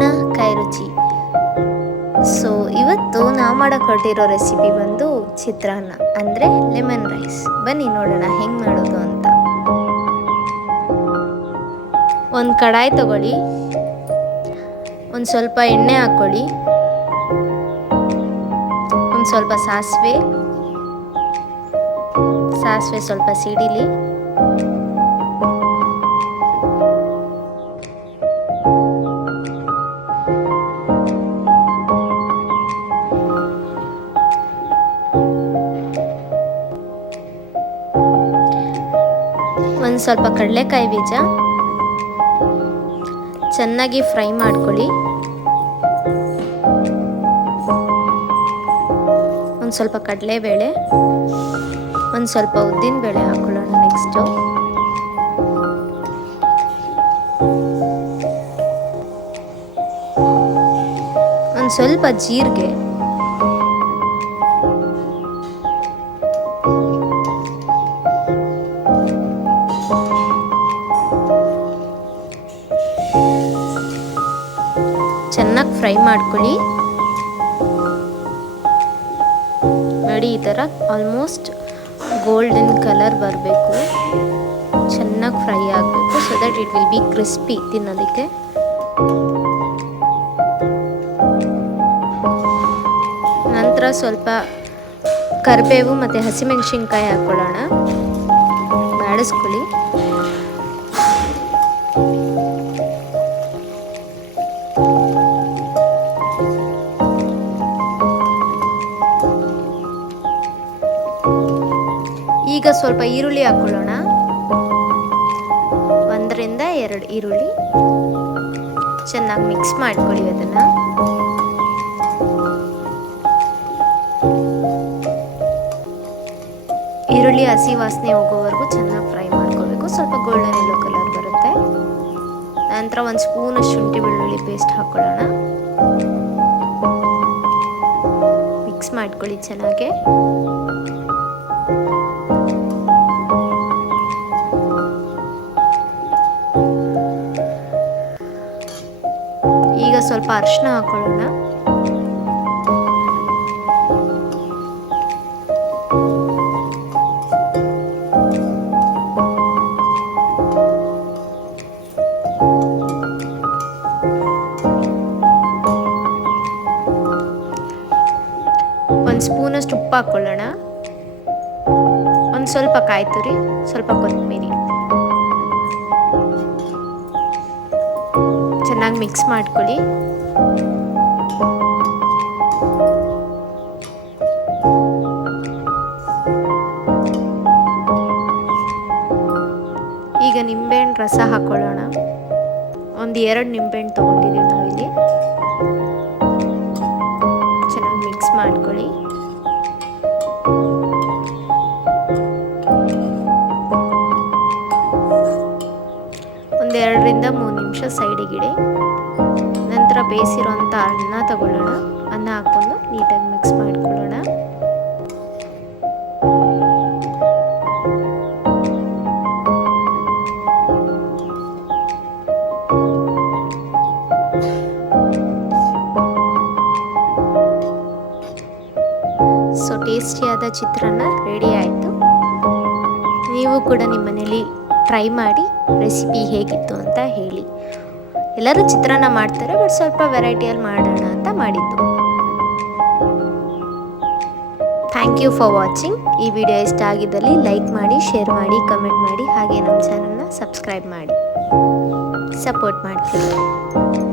ಅಮ್ಮನ ಕೈ ರುಚಿ. ಸೊ ಇವತ್ತು ನಾವು ಮಾಡಕ್ಕೆ ಹೊರಟಿರೋ ರೆಸಿಪಿ ಬಂದು ಚಿತ್ರಾನ್ನ ಅಂದರೆ ಲೆಮನ್ ರೈಸ್. ಬನ್ನಿ ನೋಡೋಣ ಹೆಂಗೆ ಮಾಡೋದು ಅಂತ. ಒಂದು ಕಡಾಯಿ ತಗೊಳ್ಳಿ, ಒಂದು ಸ್ವಲ್ಪ ಎಣ್ಣೆ ಹಾಕ್ಕೊಳ್ಳಿ, ಒಂದು ಸ್ವಲ್ಪ ಸಾಸಿವೆ ಸ್ವಲ್ಪ ಸಿಡಿಲಿ, ಒಂದು ಸ್ವಲ್ಪ ಕಡಲೆಕಾಯಿ ಬೀಜ ಚೆನ್ನಾಗಿ ಫ್ರೈ ಮಾಡ್ಕೊಳ್ಳಿ. ಒಂದು ಸ್ವಲ್ಪ ಕಡಲೆಬೇಳೆ, ಒಂದು ಸ್ವಲ್ಪ ಉದ್ದಿನಬೇಳೆ ಹಾಕೊಳ್ಳೋಣ. ನೆಕ್ಸ್ಟು ಒಂದು ಸ್ವಲ್ಪ ಜೀರಿಗೆ, ಚೆನ್ನಾಗಿ ಫ್ರೈ ಮಾಡ್ಕೊಳ್ಳಿ. ನೋಡಿ, ಈ ಥರ ಆಲ್ಮೋಸ್ಟ್ ಗೋಲ್ಡನ್ ಕಲರ್ ಬರಬೇಕು, ಚೆನ್ನಾಗಿ ಫ್ರೈ ಆಗಬೇಕು. So that it will be crispy ತಿನ್ನೋದಕ್ಕೆ. ನಂತರ ಸ್ವಲ್ಪ ಕರಿಬೇವು ಮತ್ತು ಹಸಿಮೆಣಸಿನ್ಕಾಯಿ ಹಾಕ್ಕೊಳ್ಳೋಣ, ಬಾಡಿಸ್ಕೊಳ್ಳಿ. ಈಗ ಸ್ವಲ್ಪ ಈರುಳ್ಳಿ ಹಾಕ್ಕೊಳ್ಳೋಣ, 1 ರಿಂದ 2 ಈರುಳ್ಳಿ. ಚೆನ್ನಾಗಿ ಮಿಕ್ಸ್ ಮಾಡ್ಕೊಳ್ಳಿ ಅದನ್ನು. ಈರುಳ್ಳಿ ಹಸಿ ವಾಸನೆ ಹೋಗೋವರೆಗೂ ಚೆನ್ನಾಗಿ ಫ್ರೈ ಮಾಡ್ಕೋಬೇಕು. ಸ್ವಲ್ಪ ಗೋಲ್ಡನ್ ಯೆಲ್ಲೋ ಕಲರ್ ಬರುತ್ತೆ. ನಂತರ 1 ಸ್ಪೂನ್ ಶುಂಠಿ ಬೆಳ್ಳುಳ್ಳಿ ಪೇಸ್ಟ್ ಹಾಕ್ಕೊಳ್ಳೋಣ, ಮಿಕ್ಸ್ ಮಾಡ್ಕೊಳ್ಳಿ ಚೆನ್ನಾಗೆ. ಈಗ ಸ್ವಲ್ಪ ಅರಿಶಿನ ಹಾಕೊಳ್ಳೋಣ, ಒಂದು ಸ್ಪೂನಷ್ಟು ಉಪ್ಪು ಹಾಕ್ಕೊಳ್ಳೋಣ, ಒಂದು ಸ್ವಲ್ಪ ಕಾಯಿ ತುರಿ, ಸ್ವಲ್ಪ ಕೊತ್ತಂಬರಿ, ಚೆನ್ನಾಗಿ ಮಿಕ್ಸ್ ಮಾಡ್ಕೊಳ್ಳಿ. ಈಗ ನಿಂಬೆಹಣ್ಣು ರಸ ಹಾಕೊಳ್ಳೋಣ, ಒಂದು 2 ನಿಂಬೆಹಣ್ಣು ತೊಗೊಂಡಿದ್ದೀವಿ ನಾವಿಲ್ಲಿ. ಚೆನ್ನಾಗಿ ಮಿಕ್ಸ್ ಮಾಡ್ಕೊಳ್ಳಿ. ಒಂದು 2 ರಿಂದ 3 ನಿಮಿಷ ಸೈಡಿಗಿಡಿ. ನಂತರ ಬೇಯಿಸಿರೋಂಥ ಅನ್ನ ತಗೊಳ್ಳೋಣ, ಅನ್ನ ಹಾಕ್ಕೊಂಡು ನೀಟಾಗಿ ಮಿಕ್ಸ್ ಮಾಡ್ಕೊಳ್ಳೋಣ. ಸೊ ಟೇಸ್ಟಿಯಾದ ಚಿತ್ರಾನ್ನ ರೆಡಿ ಆಯಿತು. ನೀವು ಕೂಡ ನಿಮ್ಮ ಮನೇಲಿ ಟ್ರೈ ಮಾಡಿ ರೆಸಿಪಿ ಹೇಗಿತ್ತು ಅಂತ ಹೇಳಿ. ಎಲ್ಲರೂ ಚಿತ್ರಾನ್ನ ಮಾಡ್ತಾರೆ, ಬಟ್ ಸ್ವಲ್ಪ ವೆರೈಟಿಯಲ್ಲಿ ಮಾಡೋಣ ಅಂತ ಮಾಡಿದ್ದು. Thank you for watching. ಈ ವಿಡಿಯೋ ಇಷ್ಟ ಆಗಿದ್ದಲ್ಲಿ ಲೈಕ್ ಮಾಡಿ, ಶೇರ್ ಮಾಡಿ, ಕಮೆಂಟ್ ಮಾಡಿ, ಹಾಗೆ ನಮ್ಮ ಚಾನಲ್ನ ಸಬ್ಸ್ಕ್ರೈಬ್ ಮಾಡಿ, ಸಪೋರ್ಟ್ ಮಾಡ್ತೀವಿ.